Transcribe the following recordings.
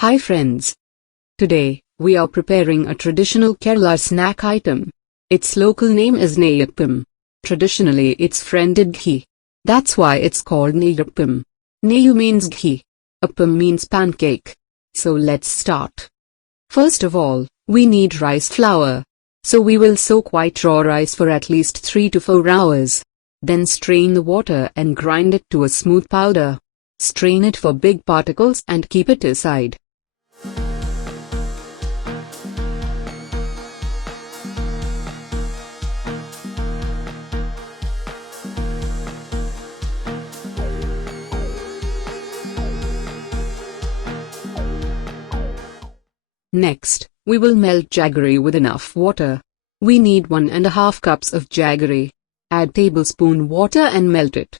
Hi friends. Today, we are preparing a traditional Kerala snack item. Its local name is Neyyappam. Traditionally it's friended ghee. That's why it's called Neyyappam. Neyy means ghee. Appam means pancake. So let's start. First of all, we need rice flour. So we will soak white raw rice for at least 3 to 4 hours. Then strain the water and grind it to a smooth powder. Strain it for big particles and keep it aside. Next, we will melt jaggery with enough water. We need 1.5 cups of jaggery. Add tablespoon water and melt it.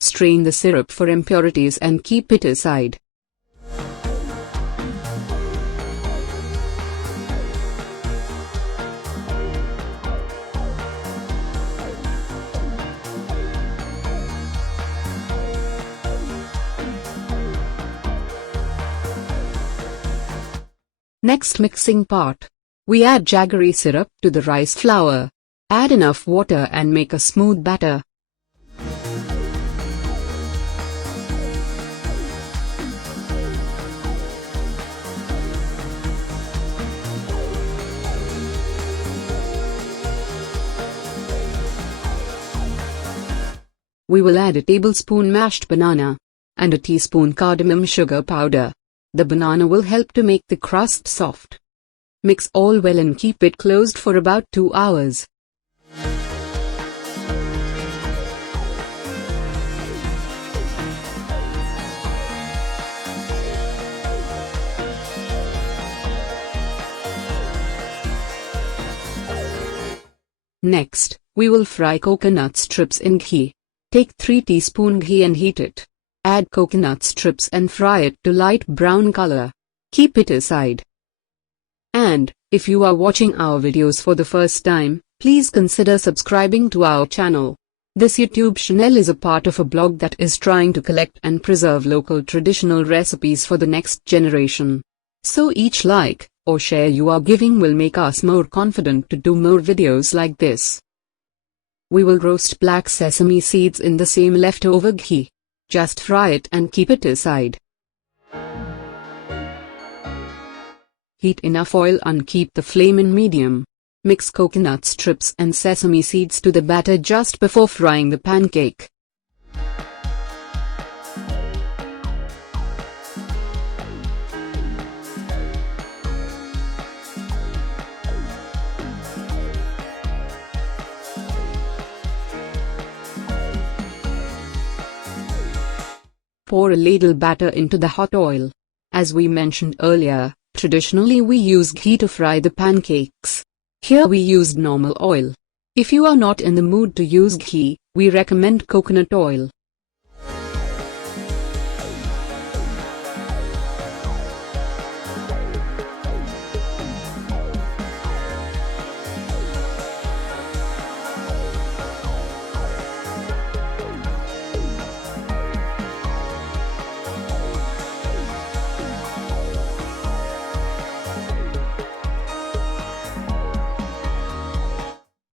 Strain the syrup for impurities and keep it aside. Next mixing part. We add jaggery syrup to the rice flour. Add enough water and make a smooth batter. We will add a tablespoon mashed banana and a teaspoon cardamom sugar powder. The banana will help to make the crust soft. Mix all well and keep it closed for about 2 hours. Next, we will fry coconut strips in ghee. Take 3 teaspoons ghee and heat it. Add coconut strips and fry it to light brown color. Keep it aside. And, if you are watching our videos for the first time, please consider subscribing to our channel. This YouTube channel is a part of a blog that is trying to collect and preserve local traditional recipes for the next generation. So each like or share you are giving will make us more confident to do more videos like this. We will roast black sesame seeds in the same leftover ghee. Just fry it and keep it aside. Heat enough oil and keep the flame in medium. Mix coconut strips and sesame seeds to the batter just before frying the pancake. Pour a ladle batter into the hot oil. As we mentioned earlier, traditionally we use ghee to fry the pancakes. Here we used normal oil. If you are not in the mood to use ghee, we recommend coconut oil.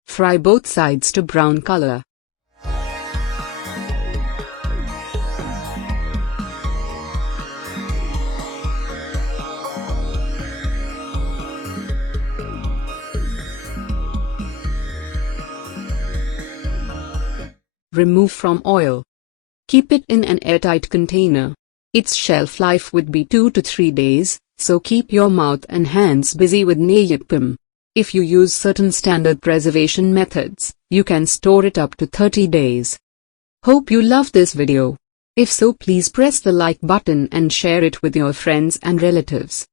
Fry both sides to brown color. Remove from oil. Keep it in an airtight container. Its shelf life would be 2 to 3 days, so keep your mouth and hands busy with Neyyappam. If you use certain standard preservation methods, you can store it up to 30 days. Hope you love this video. If so, please press the like button and share it with your friends and relatives.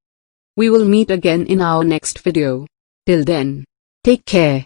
We will meet again in our next video. Till then, take care.